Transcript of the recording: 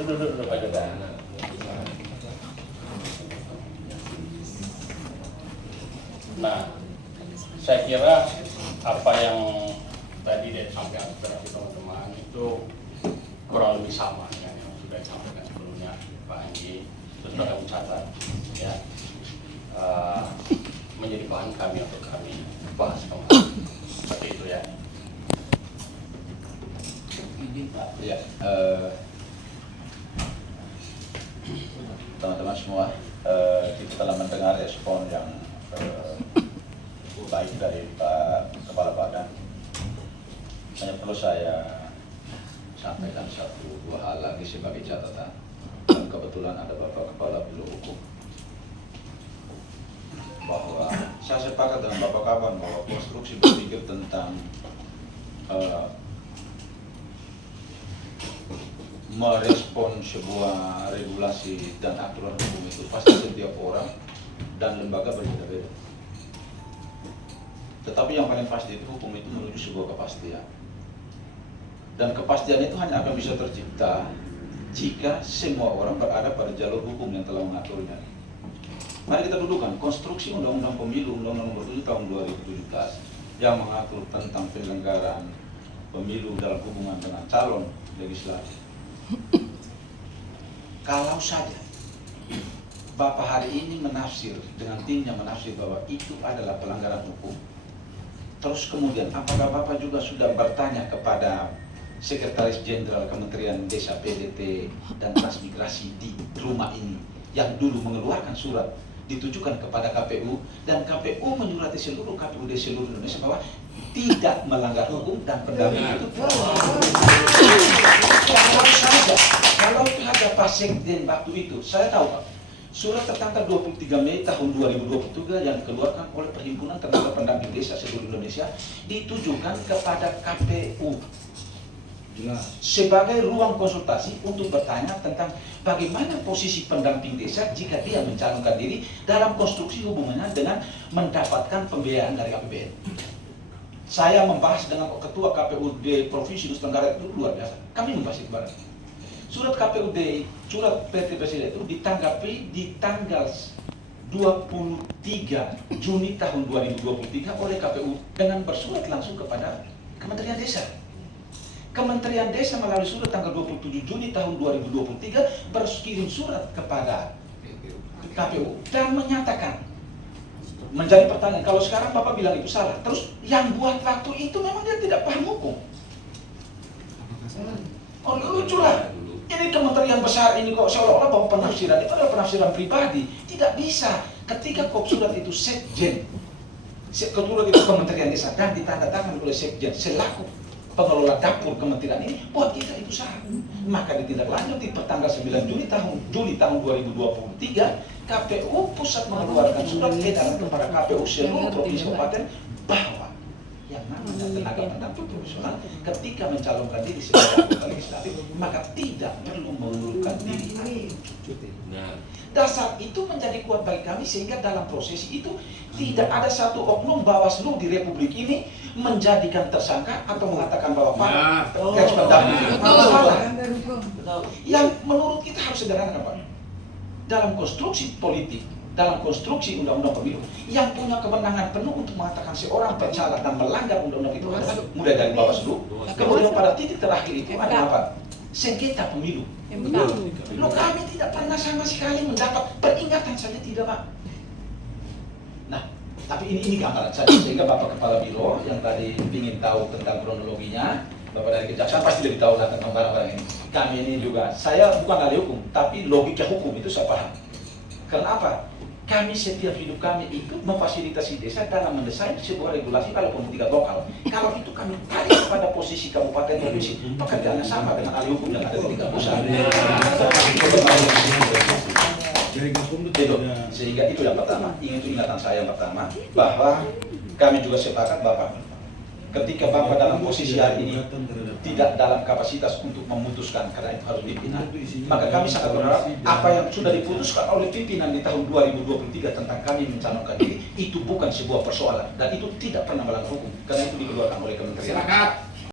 Duduk aja kan. Nah, saya kira apa yang tadi disampaikan kepada teman-teman itu kurang lebih sama dengan yang sudah disampaikan sebelumnya Pak Anggi. Itu sudah kami catat, ya, menjadi bahan kami untuk kami bahas kembali. Seperti itu ya. Ya, teman-teman semua, kita telah mendengar respon yang baik dari Pak Kepala Badan. Hanya perlu saya sampaikan satu dua hal lagi sebagai catatan. Dan kebetulan ada Bapak Kepala Biro Hukum, bahwa saya sepakat dengan Bapak Kaban bahwa konstruksi berpikir tentang merespon sebuah regulasi dan aturan hukum itu pasti setiap orang dan lembaga berbeda-beda. Tetapi yang paling pasti itu hukum itu menuju sebuah kepastian. Dan kepastian itu hanya akan bisa tercipta jika semua orang berada pada jalur hukum yang telah mengaturnya. Mari kita dudukan konstruksi Undang-Undang Pemilu Undang-Undang Nomor 7 Tahun 2017 yang mengatur tentang penyelenggaraan pemilu dalam hubungan dengan calon legislatif. Kalau saja Bapak hari ini menafsir dengan timnya menafsir bahwa itu adalah pelanggaran hukum, terus kemudian apakah Bapak juga sudah bertanya kepada Sekretaris Jenderal Kementerian Desa, PDT, dan Transmigrasi di rumah ini yang dulu mengeluarkan surat ditujukan kepada KPU, dan KPU menyurati seluruh KPU di seluruh Indonesia bahwa tidak melanggar hukum dan pendampingan itu kalau ada Pak Sekjen waktu itu, saya tahu Pak, surat tertanggal 23 Mei tahun 2023 yang dikeluarkan oleh Perhimpunan Tenaga Pendamping Desa seluruh Indonesia ditujukan kepada KPU sebagai ruang konsultasi untuk bertanya tentang bagaimana posisi pendamping desa jika dia mencalonkan diri dalam konstruksi hubungannya dengan mendapatkan pembiayaan dari APBN. Saya membahas dengan Ketua KPUD Provinsi Nusa Tenggara itu luar biasa. Kami membahas itu bareng. Surat KPUD, surat PT Presiden itu ditanggapi di tanggal 23 Juni tahun 2023 oleh KPU dengan bersurat langsung kepada Kementerian Desa. Kementerian Desa melalui surat tanggal 27 Juni tahun 2023 berkirim surat kepada KPU dan menyatakan, menjadi pertanyaan, kalau sekarang Bapak bilang itu salah, terus yang buat waktu itu memang dia tidak paham hukum. Oh, lucu lah. Ini kementerian besar ini kok seolah-olah bahwa penafsiran itu adalah penafsiran pribadi. Tidak bisa. Ketika kok surat itu Sekjen, ketua itu Kementerian Desa dan ditandatangani oleh Sekjen selaku pengelola dapur kementerian ini, buat kita itu sah. Maka ditindaklanjuti pertanggal 9 Juli tahun 2023, KPU pusat mengeluarkan surat edaran kepada KPU seluruh provinsi kabupaten bahwa yang namanya tenaga pendamping profesional ketika mencalonkan diri sebagai anggota legislatif maka tidak perlu mengundurkan diri. Dasar itu menjadi kuat bagi kami sehingga dalam proses itu tidak ada satu oknum Bawaslu di Republik ini menjadikan tersangka atau mengatakan bahwa Pak garis pendamping salah. Yang menurut kita harus sederhana Pak. Dalam konstruksi politik, dalam konstruksi undang-undang pemilu, yang punya kewenangan penuh untuk mengatakan seorang bersalah dan melanggar undang-undang itu adalah mulai dari Bawaslu, kemudian pada titik terakhir itu ada apa? Sengketa pemilu. Lo kami tidak pernah sama sekali mendapat peringatan saja tidak Pak. Nah, tapi ini gambaran saja sehingga Bapak Kepala Biro yang tadi ingin tahu tentang kronologinya, Bapak dari Kejaksaan pasti lebih tahu tentang barang-barang ini. Kami ini juga, saya bukan ahli hukum, tapi logika hukum itu saya paham. Karena apa? Kami setiap hidup kami ikut memfasilitasi desa dalam mendesain sebuah regulasi kalaupun tingkat lokal. Kalau itu kami tarik kepada posisi kabupaten provinsi, pekerjaannya sama dengan ahli hukum yang ada di tingkat pusat. Sehingga itu yang pertama, ingatan saya yang pertama, bahwa kami juga sepakat Bapak, ketika Bapak dalam posisi hari ini tidak dalam kapasitas untuk memutuskan karena itu harus pimpinan, maka kami sangat berharap apa yang sudah diputuskan oleh pimpinan di tahun 2023 tentang kami mencalonkan diri itu bukan sebuah persoalan dan itu tidak pernah melanggar hukum karena itu dikeluarkan oleh Kementerian.